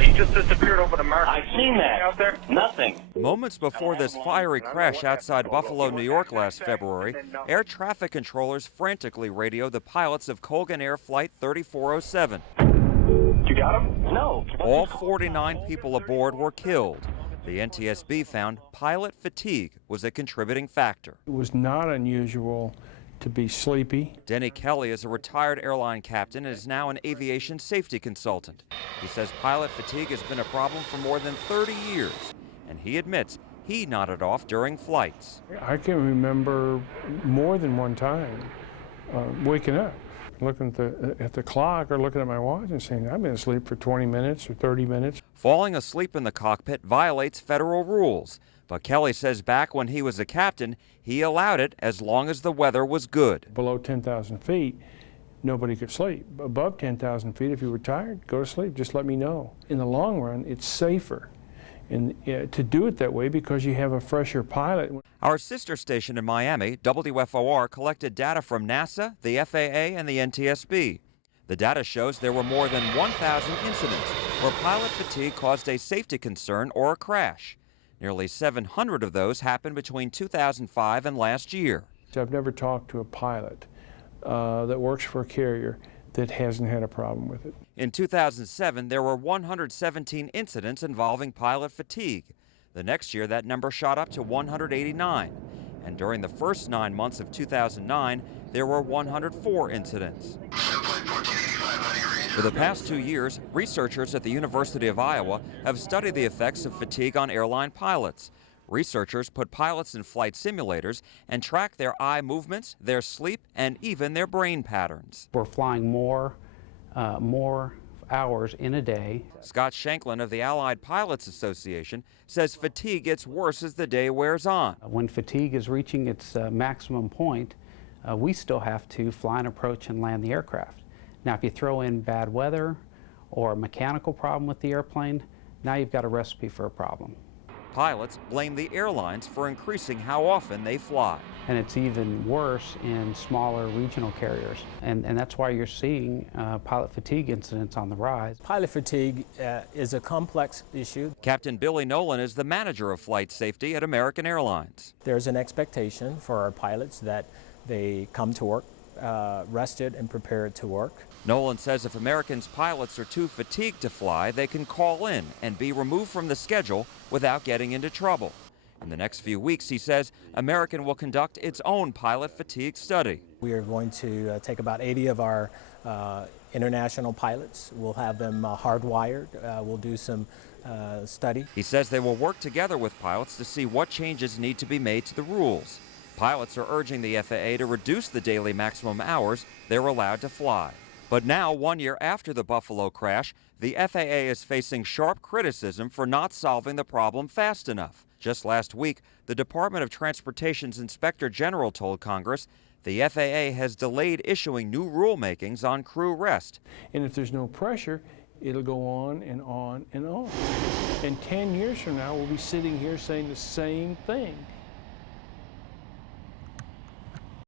He just disappeared over the market. I've seen that. Out there? Nothing. Moments before this fiery crash outside Buffalo, New York last February, air traffic controllers frantically radioed the pilots of Colgan Air Flight 3407. You got him? No. All 49 people aboard were killed. The NTSB found pilot fatigue was a contributing factor. It was not unusual to be sleepy. Denny Kelly is a retired airline captain and is now an aviation safety consultant. He says pilot fatigue has been a problem for more than 30 years, and he admits he nodded off during flights. I can remember more than one time waking up, looking at the clock or looking at my watch and saying, I've been asleep for 20 minutes or 30 minutes. Falling asleep in the cockpit violates federal rules, but Kelly says back when he was a captain, he allowed it as long as the weather was good. Below 10,000 feet, nobody could sleep. Above 10,000 feet, if you were tired, go to sleep, just let me know. In the long run, it's safer to do it that way because you have a fresher pilot. Our sister station in Miami, WFOR, collected data from NASA, the FAA, and the NTSB. The data shows there were more than 1,000 incidents where pilot fatigue caused a safety concern or a crash. Nearly 700 of those happened between 2005 and last year. I've never talked to a pilot that works for a carrier that hasn't had a problem with it. In 2007, there were 117 incidents involving pilot fatigue. The next year, that number shot up to 189. And during the first 9 months of 2009, there were 104 incidents. For the past 2 years, researchers at the University of Iowa have studied the effects of fatigue on airline pilots. Researchers put pilots in flight simulators and track their eye movements, their sleep, and even their brain patterns. We're flying more hours in a day. Scott Shanklin of the Allied Pilots Association says fatigue gets worse as the day wears on. When fatigue is reaching its maximum point, we still have to fly and approach and land the aircraft. Now, if you throw in bad weather or a mechanical problem with the airplane, now you've got a recipe for a problem. Pilots blame the airlines for increasing how often they fly. And it's even worse in smaller regional carriers. And that's why you're seeing pilot fatigue incidents on the rise. Pilot fatigue is a complex issue. Captain Billy Nolan is the manager of flight safety at American Airlines. There's an expectation for our pilots that they come to work rested and prepared to work. Nolan says if Americans' pilots are too fatigued to fly, they can call in and be removed from the schedule without getting into trouble. In the next few weeks, he says, American will conduct its own pilot fatigue study. We are going to take about 80 of our international pilots. We'll have them hardwired. We'll do some study. He says they will work together with pilots to see what changes need to be made to the rules. Pilots are urging the FAA to reduce the daily maximum hours they're allowed to fly. But now, 1 year after the Buffalo crash, the FAA is facing sharp criticism for not solving the problem fast enough. Just last week, the Department of Transportation's Inspector General told Congress the FAA has delayed issuing new rulemakings on crew rest. And if there's no pressure, it'll go on and on and on. And 10 years from now, we'll be sitting here saying the same thing.